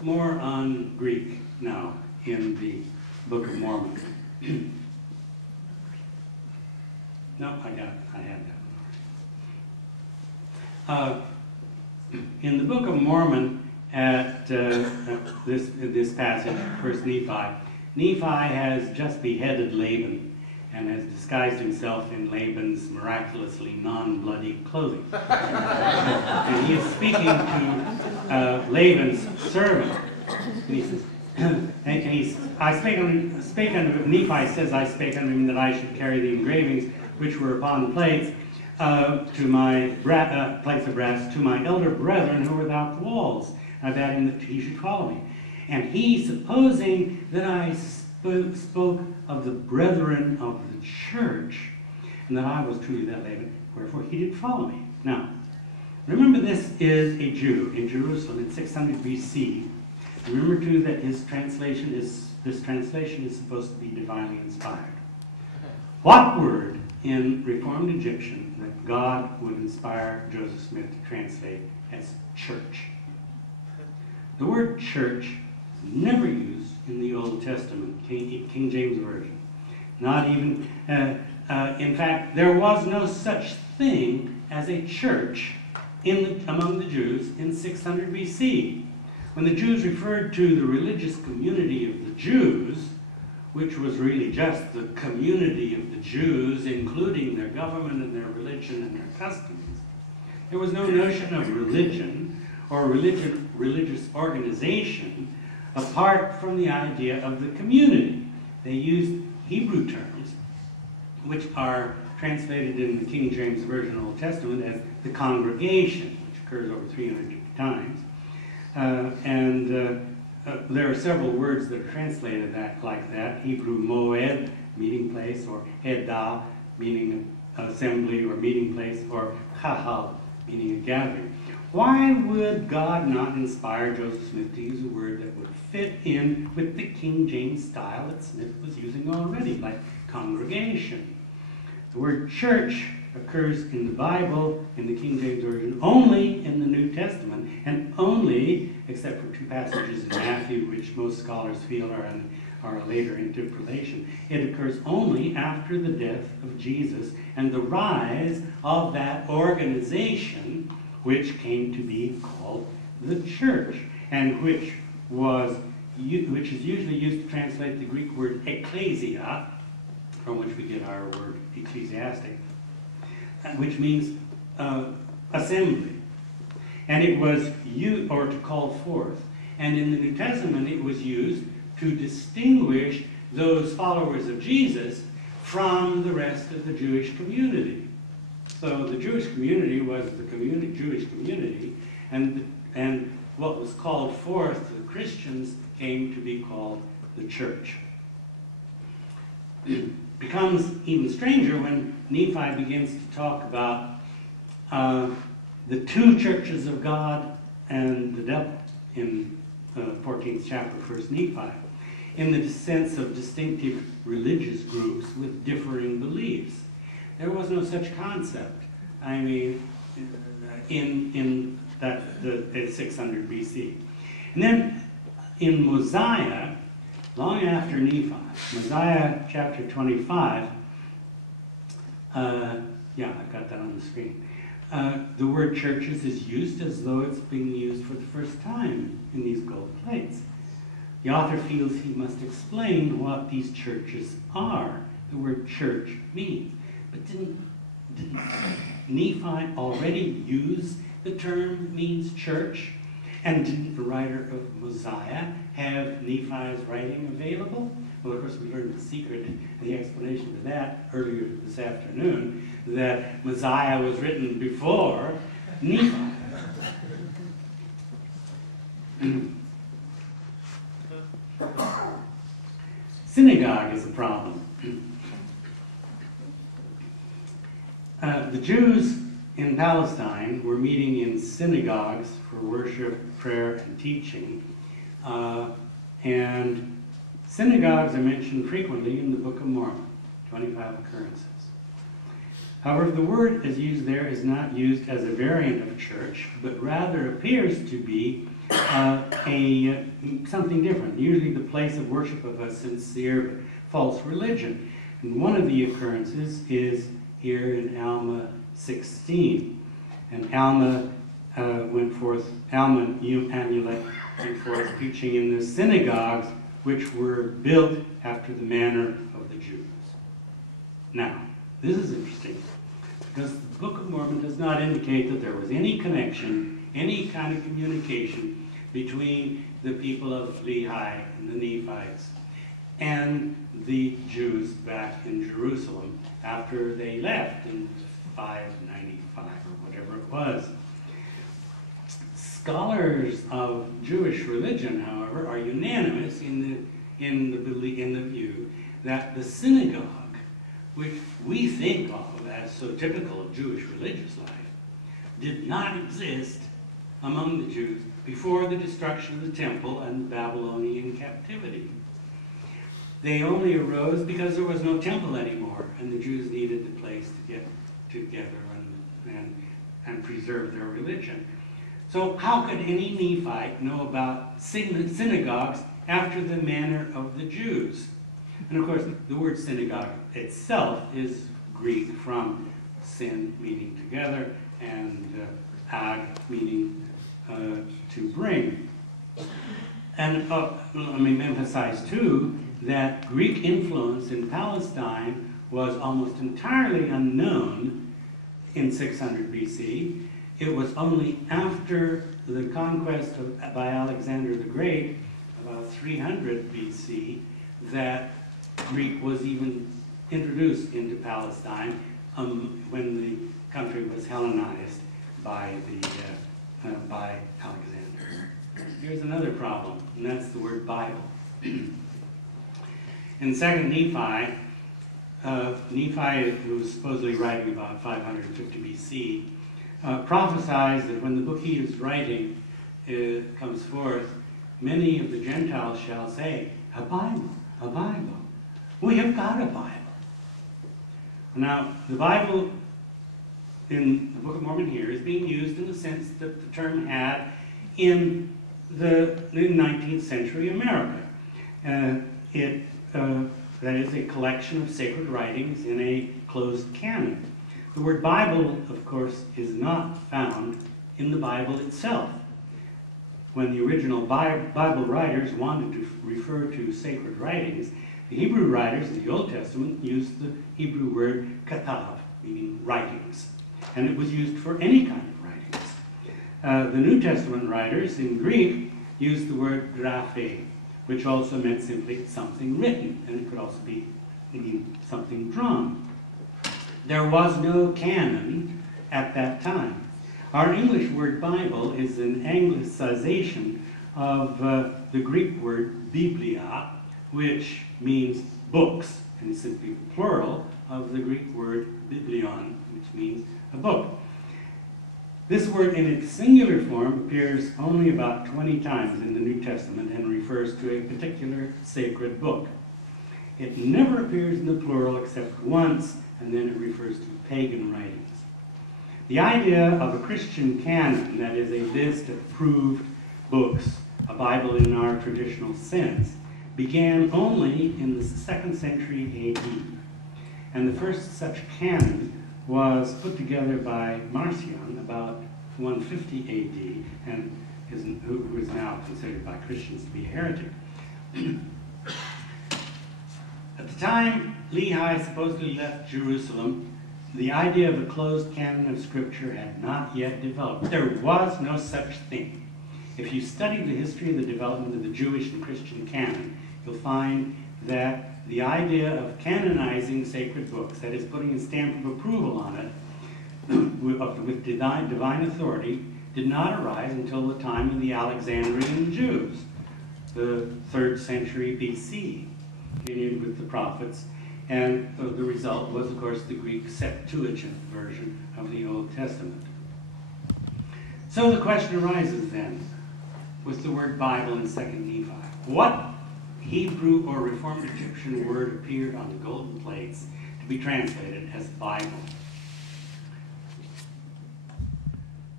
more on Greek now in the Book of Mormon. No, I had that one. In the Book of Mormon, at this passage, First Nephi, Nephi has just beheaded Laban and has disguised himself in Laban's miraculously non-bloody clothing. And he is speaking to Laban's servant. And he says, Nephi says, I spake unto him that I should carry the engravings which were upon plates to my plates of brass to my elder brethren who were without the walls. I bade him that he should follow me. And he, supposing that I spoke of the brethren of the church, and that I was truly that Laban, wherefore he did follow me. Now, remember, this is a Jew in Jerusalem in 600 BC. Remember, too, that this translation is supposed to be divinely inspired. What word in Reformed Egyptian that God would inspire Joseph Smith to translate as church? The word church is never used in the Old Testament, King James Version. Not even, in fact, there was no such thing as a church among the Jews in 600 BC. When the Jews referred to the religious community of the Jews, which was really just the community of the Jews, including their government and their religion and their customs, there was no notion of religion or religious organization apart from the idea of the community. They used Hebrew terms, which are translated in the King James Version Old Testament as the congregation, which occurs over 300 times. There are several words that are translated like that. Hebrew moed, meeting place, or edah, meaning assembly or meeting place, or chahal, meaning a gathering. Why would God not inspire Joseph Smith to use a word that would fit in with the King James style that Smith was using already, like congregation? The word church occurs in the Bible, in the King James Version, only in the New Testament, and only, except for two passages in Matthew, which most scholars feel are a later interpolation, it occurs only after the death of Jesus and the rise of that organization which came to be called the church, and which is usually used to translate the Greek word ekklesia, from which we get our word ecclesiastic, which means assembly. And it was used, or to call forth. And in the New Testament, it was used to distinguish those followers of Jesus from the rest of the Jewish community. So the Jewish community was the Jewish community, and what was called forth, the Christians, came to be called the church. It becomes even stranger when Nephi begins to talk about the two churches of God and the devil in 14th chapter, 1st Nephi, in the sense of distinctive religious groups with differing beliefs. There was no such concept. I mean, in 600 BC. And then in Mosiah, long after Nephi, Mosiah chapter 25, yeah, I've got that on the screen. The word churches is used as though it's being used for the first time in these gold plates. The author feels he must explain what these churches are, the word church means. But didn't Nephi already use the term that means church? And didn't the writer of Mosiah have Nephi's writing available? Well, of course, we learned the secret and the explanation to that earlier this afternoon, that Mosiah was written before Nephi. Synagogue is a problem. The Jews in Palestine were meeting in synagogues for worship, prayer, and teaching. And synagogues are mentioned frequently in the Book of Mormon, 25 occurrences. However, the word as used there is not used as a variant of church, but rather appears to be something different, usually the place of worship of a sincere false religion. And one of the occurrences is here in Alma 16. And Alma Amulet went forth preaching in the synagogues which were built after the manner of the Jews. Now, this is interesting, because the Book of Mormon does not indicate that there was any connection, any kind of communication between the people of Lehi and the Nephites and the Jews back in Jerusalem after they left in 595 or whatever it was. Scholars of Jewish religion, however, are unanimous in the view that the synagogue, which we think of as so typical of Jewish religious life, did not exist among the Jews before the destruction of the temple and the Babylonian captivity. They only arose because there was no temple anymore, and the Jews needed a place to get together and preserve their religion. So how could any Nephite know about synagogues after the manner of the Jews? And of course, the word synagogue itself is Greek from sin, meaning together, and ag, meaning to bring. And let me emphasize too that Greek influence in Palestine was almost entirely unknown in 600 BC. It was only after the conquest by Alexander the Great, about 300 BC, that Greek was even introduced into Palestine when the country was Hellenized by Alexander. Here's another problem, and that's the word Bible. In 2nd Nephi, Nephi, who was supposedly writing about 550 BC, prophesies that when the book he is writing comes forth, many of the Gentiles shall say, a Bible, a Bible. We have got a Bible. Now, the Bible in the Book of Mormon here is being used in the sense that the term had in 19th century America. That is a collection of sacred writings in a closed canon. The word Bible, of course, is not found in the Bible itself. When the original Bible writers wanted to refer to sacred writings, the Hebrew writers of the Old Testament used the Hebrew word katab, meaning writings. And it was used for any kind of writings. The New Testament writers in Greek used the word graphe, which also meant simply something written, and it could also mean something drawn. There was no canon at that time. Our English word Bible is an anglicization of the Greek word biblia, which means books, and is simply the plural of the Greek word biblion, which means a book. This word in its singular form appears only about 20 times in the New Testament and refers to a particular sacred book. It never appears in the plural except once, and then it refers to pagan writings. The idea of a Christian canon, that is a list of proved books, a Bible in our traditional sense, began only in the 2nd century AD. And the first such canon was put together by Marcion about 150 AD, and who is now considered by Christians to be a heretic. At the time Lehi supposedly left Jerusalem, the idea of a closed canon of Scripture had not yet developed. There was no such thing. If you study the history of the development of the Jewish and Christian canon, you'll find that the idea of canonizing sacred books, that is, putting a stamp of approval on it with divine authority, did not arise until the time of the Alexandrian Jews, the 3rd century BC, continued with the prophets, and the result was, of course, the Greek Septuagint version of the Old Testament. So the question arises then, with the word Bible in 2nd Nephi, what Hebrew or Reformed Egyptian word appeared on the golden plates to be translated as Bible?